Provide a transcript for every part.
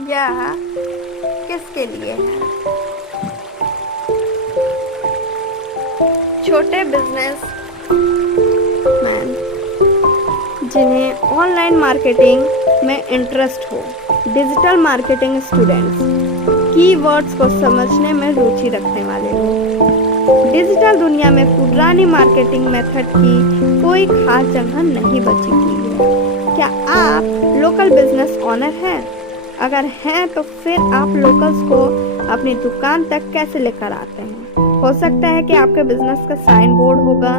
यह किसके लिए है? छोटे बिजनेस मैन जिन्हें ऑनलाइन मार्केटिंग में इंटरेस्ट हो, डिजिटल मार्केटिंग स्टूडेंट्स, कीवर्ड्स को समझने में रुचि रखने वाले लोग। डिजिटल दुनिया में पुरानी मार्केटिंग मेथड की कोई खास जगह नहीं बची हुई है। क्या आप लोकल बिजनेस ओनर हैं? अगर हैं तो फिर आप लोकल्स को अपनी दुकान तक कैसे लेकर आते हैं? हो सकता है कि आपके बिजनेस का साइन बोर्ड होगा।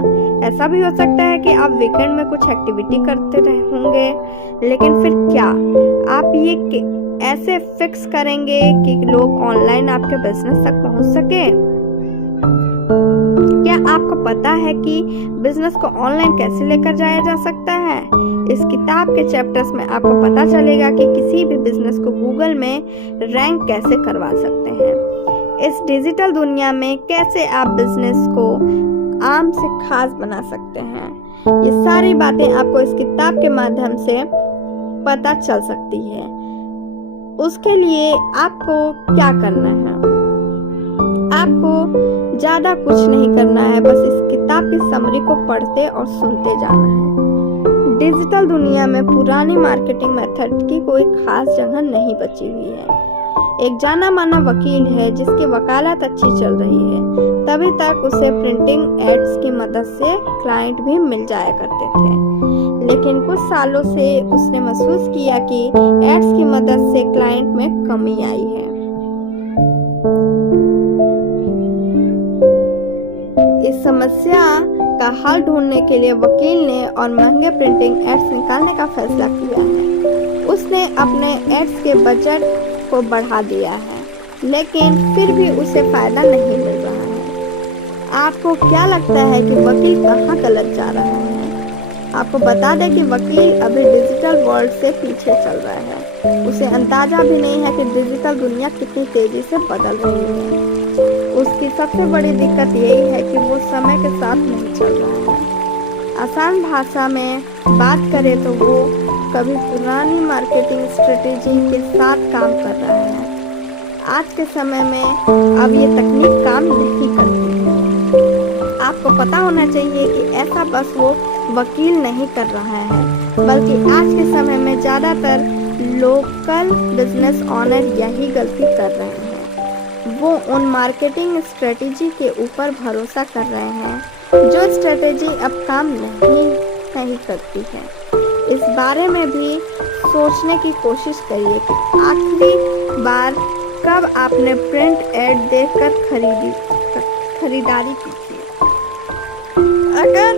ऐसा भी हो सकता है कि आप वीकेंड में कुछ एक्टिविटी करते रहे होंगे। लेकिन फिर क्या आप ये ऐसे फिक्स करेंगे कि लोग ऑनलाइन आपके बिजनेस तक पहुंच सके? क्या आपको पता है कि बिजनेस को ऑनलाइन कैसे लेकर जाया जा सकता है? इस किताब के चैप्टर्स में आपको पता चलेगा कि किसी भी बिजनेस को गूगल में रैंक कैसे करवा सकते हैं। इस डिजिटल दुनिया में कैसे आप बिजनेस को आम से खास बना सकते हैं। ये सारी बातें आपको इस किताब के माध्यम से पता चल सकती है। उसके लिए आपको क्या करना है? आपको ज्यादा कुछ नहीं करना है, बस इस किताब की समरी को पढ़ते और सुनते जाना है। डिजिटल दुनिया में पुरानी मार्केटिंग मेथड की कोई खास जगह नहीं बची हुई है। एक जाना माना वकील है जिसकी वकालत अच्छी चल रही है। तभी तक उसे प्रिंटिंग एड्स की मदद से क्लाइंट भी मिल जाया करते थे। लेकिन कुछ सालों से उसने महसूस किया कि एड्स की मदद से क्लाइंट में कमी आई है। इस समस्या का हल ढूंढने के लिए वकील ने और महंगे प्रिंटिंग एड्स निकालने का फैसला किया है। उसने अपने एड्स के बजट को बढ़ा दिया है, लेकिन फिर भी उसे फायदा नहीं मिल रहा है। आपको क्या लगता है कि वकील कहाँ गलत जा रहा है? आपको बता दें कि वकील अभी डिजिटल वर्ल्ड से पीछे चल रहा है। उसे अंदाजा भी नहीं है कि डिजिटल दुनिया कितनी तेजी से बदल रही है। उसकी सबसे बड़ी दिक्कत यही है कि वो समय के साथ नहीं चल रहा है। आसान भाषा में बात करें तो वो कभी पुरानी मार्केटिंग स्ट्रेटेजी के साथ काम कर रहा है। आज के समय में अब ये तकनीक काम नहीं करती है। आपको पता होना चाहिए कि ऐसा बस वो वकील नहीं कर रहा है, बल्कि आज के समय में ज़्यादातर लोकल बिजनेस ओनर यही गलती कर रहे हैं। वो उन मार्केटिंग स्ट्रेटेजी के ऊपर भरोसा कर रहे हैं जो स्ट्रेटेजी अब काम नहीं करती है। इस बारे में भी सोचने की कोशिश करिए कि आखिरी बार कब आपने प्रिंट एड देखकर खरीदारी की थी। अगर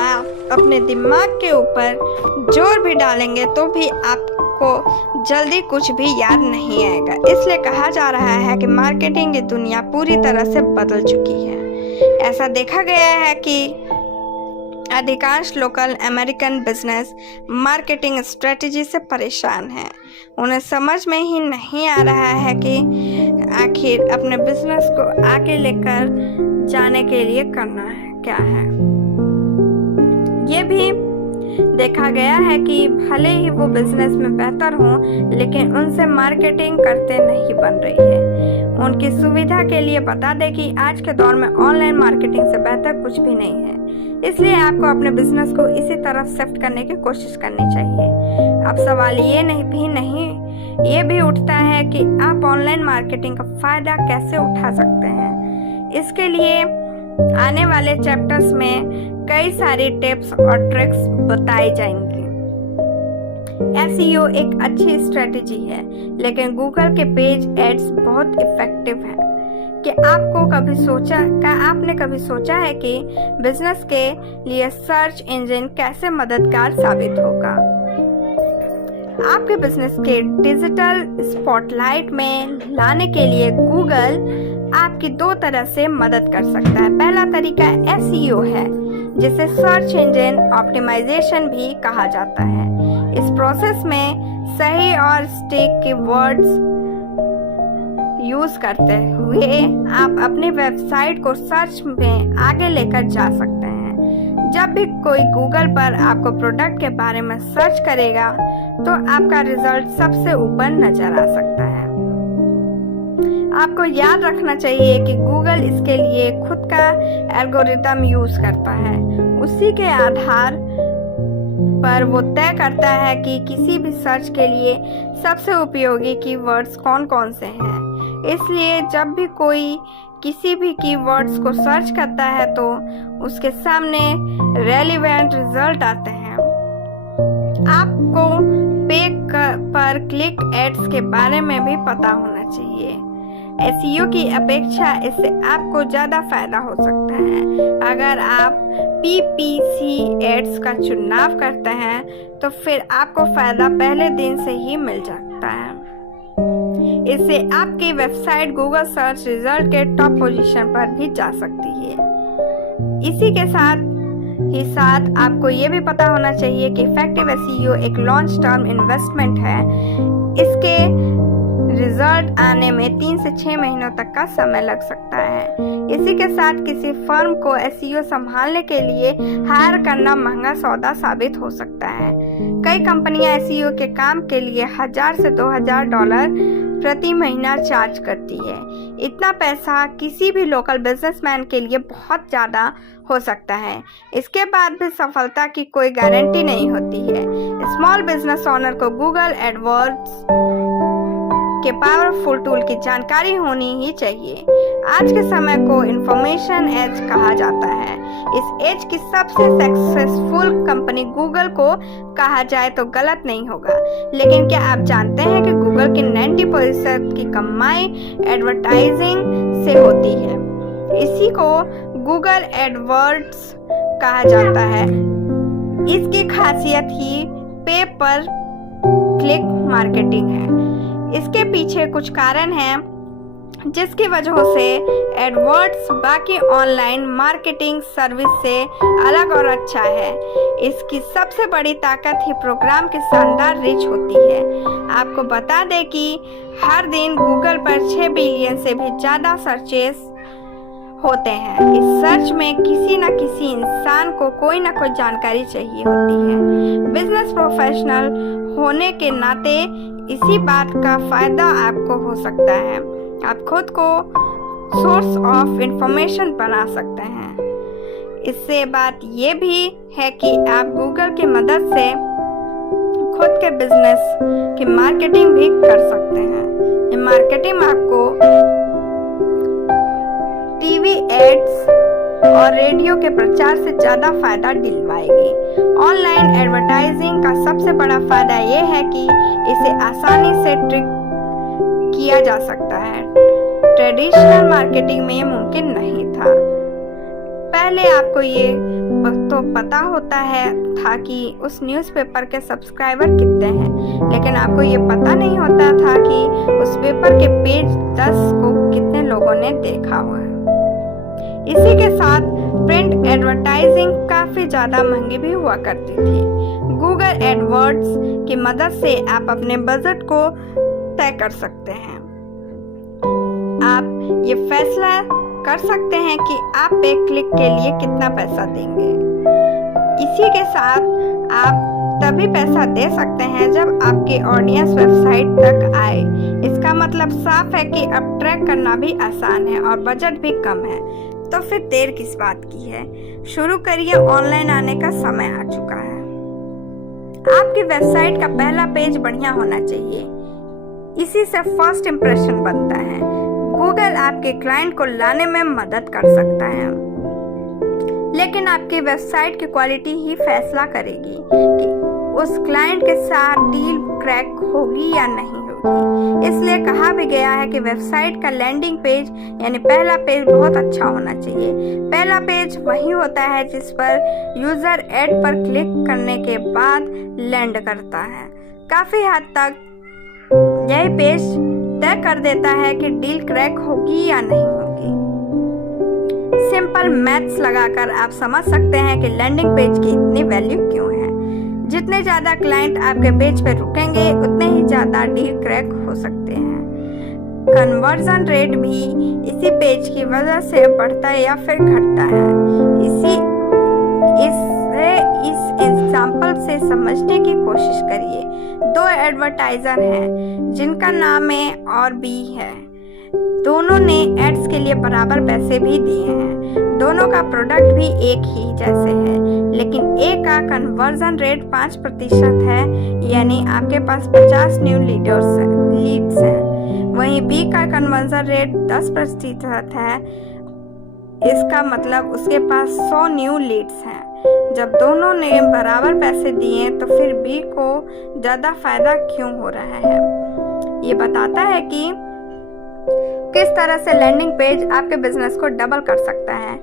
आप अपने दिमाग के ऊपर जोर भी डालेंगे तो भी आपको जल्दी कुछ भी याद नहीं आएगा। इसलिए कहा जा रहा है कि मार्केटिंग की दुनिया पूरी तरह से बदल चुकी है। ऐसा देखा गया है कि अधिकांश local American business marketing strategy से परेशान हैं। उन्हें समझ में ही नहीं आ रहा है कि आखिर अपने बिजनेस को आगे लेकर जाने के लिए करना है क्या है। ये भी देखा गया है कि भले ही वो बिजनेस में बेहतर हों, लेकिन उनसे मार्केटिंग करते नहीं बन रही है। उनकी सुविधा के लिए बता दें कि आज के दौर में ऑनलाइन मार्केटिंग से बेहतर कुछ भी नहीं है। इसलिए आपको अपने बिजनेस को इसी तरफ शिफ्ट करने की कोशिश करनी चाहिए। अब सवाल ये भी उठता है कि आप ऑनलाइन मार्केटिंग का फायदा कैसे उठा सकते हैं। इसके लिए आने वाले चैप्टर्स में कई सारी टिप्स और ट्रिक्स बताई जाएंगी। SEO एक अच्छी स्ट्रेटेजी है, लेकिन गूगल के पेज एड्स बहुत इफेक्टिव है। क्या आपने कभी सोचा है कि बिजनेस के लिए सर्च इंजन कैसे मददगार साबित होगा? आपके बिजनेस के डिजिटल स्पॉटलाइट में लाने के लिए गूगल आपकी दो तरह से मदद कर सकता है। पहला तरीका SEO है, जिसे सर्च इंजन ऑप्टिमाइजेशन भी कहा जाता है। इस प्रोसेस में सही और सटीक कीवर्ड्स यूज करते हुए आप अपनी वेबसाइट को सर्च में आगे लेकर जा सकते हैं। जब भी कोई गूगल पर आपको प्रोडक्ट के बारे में सर्च करेगा तो आपका रिजल्ट सबसे ऊपर नजर आ सकता है। आपको याद रखना चाहिए कि गूगल इसके लिए खुद का एल्गोरिदम यूज करता है। उसी के आधार पर वो तय करता है कि किसी भी सर्च के लिए सबसे उपयोगी कीवर्ड्स कौन कौन से हैं। इसलिए जब भी कोई किसी भी कीवर्ड्स को सर्च करता है तो उसके सामने रेलेवेंट रिजल्ट आते हैं। आपको पे पर क्लिक एड्स के बारे में भी पता होना चाहिए। एसईओ की अपेक्षा इससे आपको ज़्यादा फायदा हो सकता है। अगर आप PPC एड्स का चुनाव करते हैं तो फिर आपको फायदा पहले दिन से ही मिल सकता है। इससे आपकी वेबसाइट गूगल सर्च रिजल्ट के टॉप पोजीशन पर भी जा सकती है। इसी के साथ आपको ये भी पता होना चाहिए कि इफेक्टिव एसईओ एक लॉन्ग टर्म इन्वेस्टमेंट है। इसके रिजल्ट आने में 3 से 6 महीनों तक का समय लग सकता है। इसी के साथ किसी फर्म को एसईओ संभालने के लिए हायर करना महंगा सौदा साबित हो सकता है। कई कंपनियां एसईओ के काम के लिए $1000 से $2000 प्रति महीना चार्ज करती है। इतना पैसा किसी भी लोकल बिजनेसमैन के लिए बहुत ज़्यादा हो सकता है। इसके बाद भी सफलता की कोई गारंटी नहीं होती है। स्मॉल बिजनेस ओनर को गूगल एडवर्ड्स के पावरफुल टूल की जानकारी होनी ही चाहिए। आज के समय को इंफॉर्मेशन एज कहा जाता है। इस एज की सबसे सक्सेसफुल कंपनी गूगल को कहा जाए तो गलत नहीं होगा। लेकिन क्या आप जानते हैं कि गूगल की 90% की कमाई एडवर्टाइजिंग से होती है। इसी को गूगल एडवर्ड्स कहा जाता है। इसकी खासियत ही पे पर क्लिक मार्केटिंग है। इसके पीछे कुछ कारण हैं जिसकी वजह से एडवर्ड्स बाकी ऑनलाइन मार्केटिंग सर्विस से अलग और अच्छा है। इसकी सबसे बड़ी ताकत ही प्रोग्राम की शानदार रीच होती है। आपको बता दें कि हर दिन गूगल पर 6 बिलियन से भी ज़्यादा सर्चेस होते हैं। इस सर्च में किसी न किसी इंसान को कोई ना कोई जानकारी चाहिए होती है। बिजनेस प्रोफेशनल होने के नाते इसी बात का फायदा आपको हो सकता है। आप खुद को सोर्स ऑफ इंफॉर्मेशन बना सकते हैं। इससे बात ये भी है कि आप गूगल की मदद से खुद के बिजनेस की मार्केटिंग भी कर सकते हैं। ये मार्केटिंग आपको टीवी एड्स और रेडियो के प्रचार से ज़्यादा फायदा दिलवाएगी। ऑनलाइन एडवर्टाइजिंग का सबसे बड़ा फायदा यह है कि इसे आसानी से ट्रिक किया जा सकता है। ट्रेडिशनल मार्केटिंग में ये मुमकिन नहीं था। पहले आपको ये तो पता होता है था कि उस न्यूज़पेपर के सब्सक्राइबर कितने हैं, लेकिन आपको ये पता नहीं होता था कि उस पेपर के पेज 10 को कितने लोगों ने देखा हुआ है। इसी के साथ प्रिंट एडवर्टाइजिंग काफ़ी ज़्यादा महंगी भी हुआ करती थी। गूगल एडवर्ड्स की मदद से आप अपने बजट को तय कर सकते हैं। आप ये फैसला कर सकते हैं कि आप एक क्लिक के लिए कितना पैसा देंगे। इसी के साथ आप तभी पैसा दे सकते हैं जब आपकी ऑडियंस वेबसाइट तक आए। इसका मतलब साफ है कि अब ट्रैक करना भी आसान है और बजट भी कम है। तो फिर देर किस बात की है, शुरू करिए। ऑनलाइन आने का समय आ चुका है। आपकी वेबसाइट का पहला पेज बढ़िया होना चाहिए। इसी से फर्स्ट इंप्रेशन बनता है। गूगल आपके क्लाइंट को लाने में मदद कर सकता है, लेकिन आपकी वेबसाइट की क्वालिटी ही फैसला करेगी कि उस क्लाइंट के साथ डील क्रैक होगी या नहीं होगी। इसलिए कहा भी गया है कि वेबसाइट का लैंडिंग पेज यानी पहला पेज बहुत अच्छा होना चाहिए। पहला पेज वही होता है जिस पर यूजर ऐड पर क्लिक करने के बाद लैंड करता है। काफी हद तक यही पेज तय कर देता है कि डील क्रैक होगी या नहीं होगी। सिंपल मैथ्स लगाकर आप समझ सकते हैं कि लैंडिंग पेज की इतनी वैल्यू क्यों है। जितने ज़्यादा क्लाइंट आपके पेज पर रुकेंगे उतने ही ज़्यादा डील क्रैक हो सकते हैं। कन्वर्जन रेट भी इसी पेज की वजह से बढ़ता है या फिर घटता है। इस एग्जाम्पल से समझने की कोशिश करिए। 2 एडवर्टाइजर हैं जिनका नाम ए और बी है। दोनों ने एड्स के लिए बराबर पैसे भी दिए हैं। दोनों का प्रोडक्ट भी एक ही जैसे है, लेकिन ए का कन्वर्जन रेट 5% है, यानी आपके पास 50 न्यू लीड्स हैं। वहीं बी का कन्वर्जन रेट 10% है, इसका मतलब उसके पास 100 न्यू लीड्स हैं। जब दोनों ने बराबर पैसे दिए तो फिर बी को ज़्यादा फायदा क्यों हो रहा है? ये बताता है कि किस तरह से लैंडिंग पेज आपके बिजनेस को डबल कर सकता है।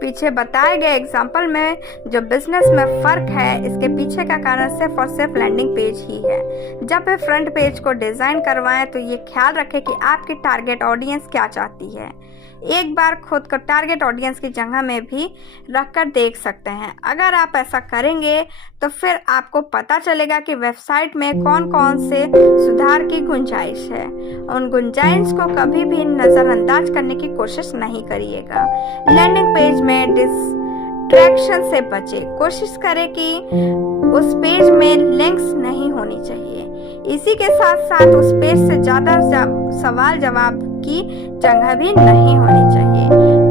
पीछे बताए गए एग्जाम्पल में जो बिजनेस में फर्क है, इसके पीछे का कारण सिर्फ और सिर्फ लैंडिंग पेज ही है। जब वे फ्रंट पेज को डिजाइन करवाएं तो ये ख्याल रखें कि आपकी टारगेट ऑडियंस क्या चाहती है। एक बार खुद को टारगेट ऑडियंस की जगह में भी रखकर देख सकते हैं। अगर आप ऐसा करेंगे तो फिर आपको पता चलेगा कि वेबसाइट में कौन कौन से सुधार की गुंजाइश है। उन गुंजाइश को कभी भी नज़रअंदाज करने की कोशिश नहीं करिएगा। लैंडिंग पेज में डिस्ट्रैक्शन से बचें। कोशिश करें कि उस पेज में लिंक्स नहीं होनी चाहिए। इसी के साथ साथ उस पेज से ज़्यादा सवाल जवाब की जगह भी नहीं होनी चाहिए।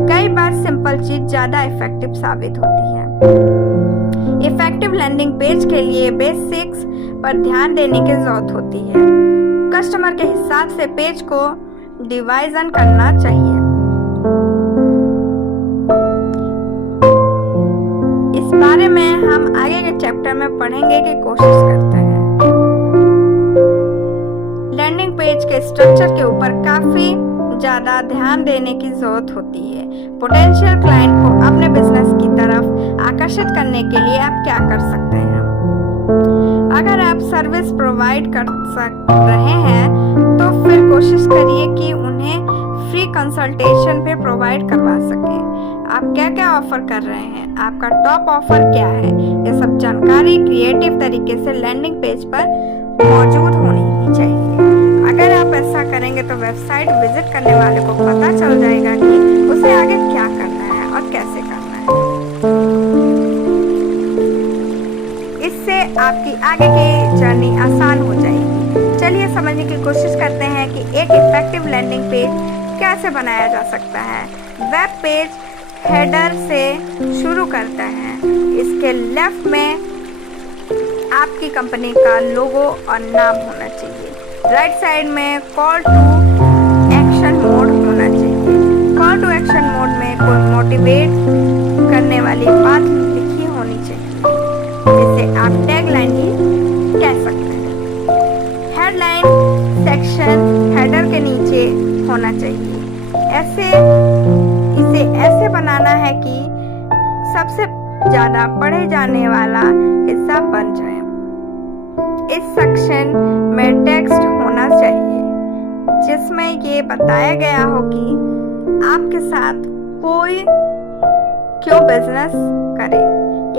कई बार सिंपल चीज ज़्यादा इफेक्टिव साबित होती है। इफेक्टिव लैंडिंग पेज के लिए बेसिक्स पर ध्यान देने की जरूरत होती है। कस्टमर के हिसाब से पेज को डिवाइजन करना चाहिए। इस बारे में हम आगे के चैप्टर में पढ़ेंगे की कोशिश करते हैं। लैंडिंग पेज के स्ट्रक्चर के ऊपर काफी ज्यादा ध्यान देने की जरूरत होती है। पोटेंशियल क्लाइंट को अपने बिजनेस की तरफ आकर्षित करने के लिए आप क्या कर सकते हैं? अगर आप सर्विस प्रोवाइड कर रहे हैं तो फिर कोशिश करिए कि उन्हें फ्री कंसल्टेशन पे प्रोवाइड करवा सके। आप क्या क्या ऑफर कर रहे हैं, आपका टॉप ऑफर क्या है, ये सब जानकारी क्रिएटिव तरीके से लैंडिंग पेज पर मौजूद होनी चाहिए। अगर आप ऐसा करेंगे तो वेबसाइट विजिट करने वाले को पता चल जाएगा कि उसे आगे क्या करना है और कैसे करना है। इससे आपकी आगे की जर्नी आसान हो जाएगी। चलिए समझने की कोशिश करते हैं कि एक इफेक्टिव लैंडिंग पेज कैसे बनाया जा सकता है। वेब पेज हेडर से शुरू करता है। इसके लेफ्ट में आपकी कंपनी का लोगो और नाम होना चाहिए। राइट साइड में कॉल टू एक्शन मोड होना चाहिए। कॉल टू एक्शन मोड में कोई मोटिवेट करने वाली बात लिखी होनी चाहिए, जिसे आप टैगलाइन ही कह सकते हैं। हेडलाइन सेक्शन हेडर के नीचे होना चाहिए। इसे ऐसे बनाना है कि सबसे ज़्यादा पढ़े जाने वाला हिस्सा बन जाए। इस सेक्शन में टेक्स्ट होना चाहिए जिसमें ये बताया गया हो कि आपके साथ कोई क्यों बिजनेस करे।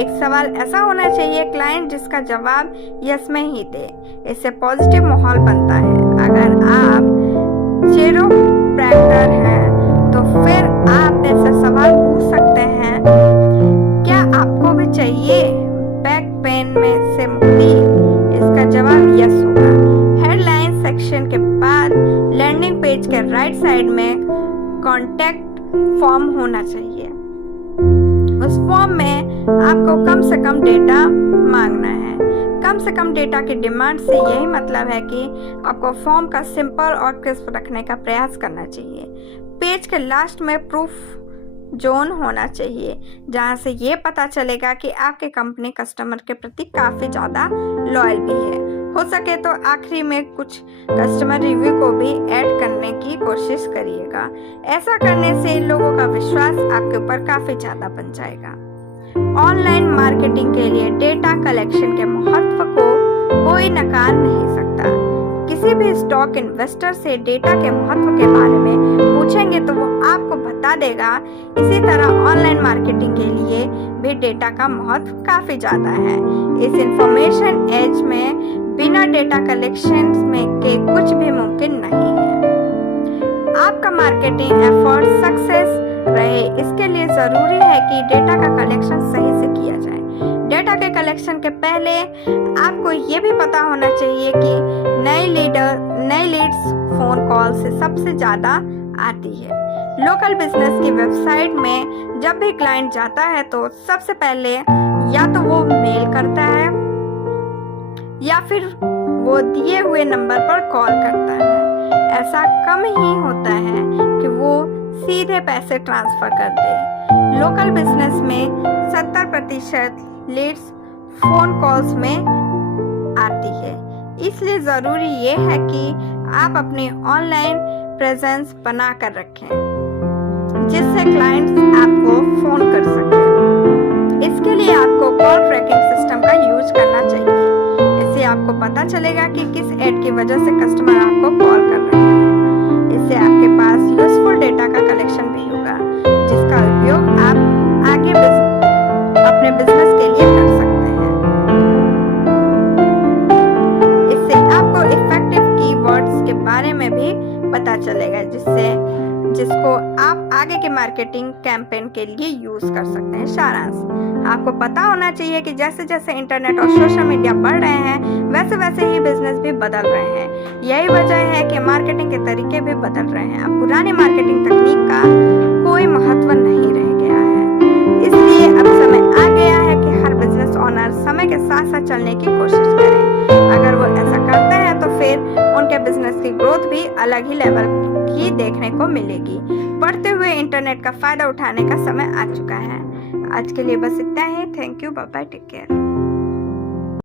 एक सवाल ऐसा होना चाहिए क्लाइंट जिसका जवाब यस में ही दे। इससे पॉजिटिव माहौल बनता है। अगर आप चिरोप्रैक्टर हैं तो फिर आप ऐसा सवाल पूछ सकते हैं, क्या आपको भी चाहिए बैक पेन में से मुक्ति? इसका जवाब यस होगा। हेडलाइन सेक्शन के बाद लैंडिंग पेज के राइट साइड में कॉन्टैक्ट फॉर्म होना चाहिए। उस फॉर्म में आपको कम से कम डेटा मांगना है। कम से कम डेटा की डिमांड से यही मतलब है कि आपको फॉर्म का सिंपल और क्रिस्प रखने का प्रयास करना चाहिए। पेज के लास्ट में प्रूफ जोन होना चाहिए, जहां से ये पता चलेगा कि आपकी कंपनी कस्टमर के प्रति काफ़ी ज़्यादा लॉयल भी है। हो सके तो आखिरी में कुछ कस्टमर रिव्यू को भी ऐड करने की कोशिश करिएगा। ऐसा करने से लोगों का विश्वास आपके ऊपर काफ़ी ज़्यादा बन जाएगा। ऑनलाइन मार्केटिंग के लिए डेटा कलेक्शन के महत्व को कोई नकार नहीं सकता। किसी भी स्टॉक इन्वेस्टर से डेटा के महत्व के बारे में पूछेंगे तो वो आपको बता देगा। इसी तरह ऑनलाइन मार्केटिंग के लिए भी डेटा का महत्व काफ़ी ज़्यादा है। इस इंफॉर्मेशन एज में बिना डेटा कलेक्शन में के कुछ भी मुमकिन नहीं है। आपका मार्केटिंग एफर्ट सक्सेस रहे, इसके लिए ज़रूरी है कि डेटा का कलेक्शन सही से किया जाए। डेटा के कलेक्शन के पहले आपको ये भी पता होना चाहिए कि नई लीड्स फोन कॉल से सबसे ज़्यादा आती है। लोकल बिजनेस की वेबसाइट में जब भी क्लाइंट जाता है तो सबसे पहले या तो वो मेल करता है या फिर वो दिए हुए नंबर पर कॉल करता है। ऐसा कम ही होता है कि वो सीधे पैसे ट्रांसफर कर दे। लोकल बिजनेस में 70% लीड्स फोन कॉल्स में आती है, इसलिए ज़रूरी ये है कि आप अपनी ऑनलाइन प्रेजेंस बना कर रखें जिससे क्लाइंट्स आपको फ़ोन कर सकें। इसके लिए आपको कॉल ट्रैकिंग सिस्टम का यूज करना चाहिए। इससे आपको पता चलेगा कि किस ऐड की वजह से कस्टमर आपको कॉल कर रहे हैं। इससे आपके पास यूजफुल डेटा का कलेक्शन भी होगा जिसका उपयोग आप आगे अपने बिजनेस के लिए कर सकते हैं। इससे आपको इफेक्टिव कीवर्ड्स के बारे में भी पता चलेगा जिसको आप आगे के मार्केटिंग कैंपेन के लिए यूज कर सकते हैं। सारांश, आपको पता होना चाहिए कि जैसे जैसे इंटरनेट और सोशल मीडिया बढ़ रहे हैं वैसे वैसे ही बिजनेस भी बदल रहे हैं। यही वजह है कि मार्केटिंग के तरीके भी बदल रहे हैं। अब पुरानी मार्केटिंग तकनीक का कोई महत्व नहीं रह गया है। इसलिए अब समय आ गया है कि हर बिजनेस ओनर समय के साथ साथ चलने की कोशिश करें। अगर वो ऐसा करते हैं तो फिर उनके बिजनेस की ग्रोथ भी अलग ही लेवल की देखने को मिलेगी। बढ़ते हुए इंटरनेट का फायदा उठाने का समय आ चुका है। आज के लिए बस इतना ही। Thank you, bye bye, take care.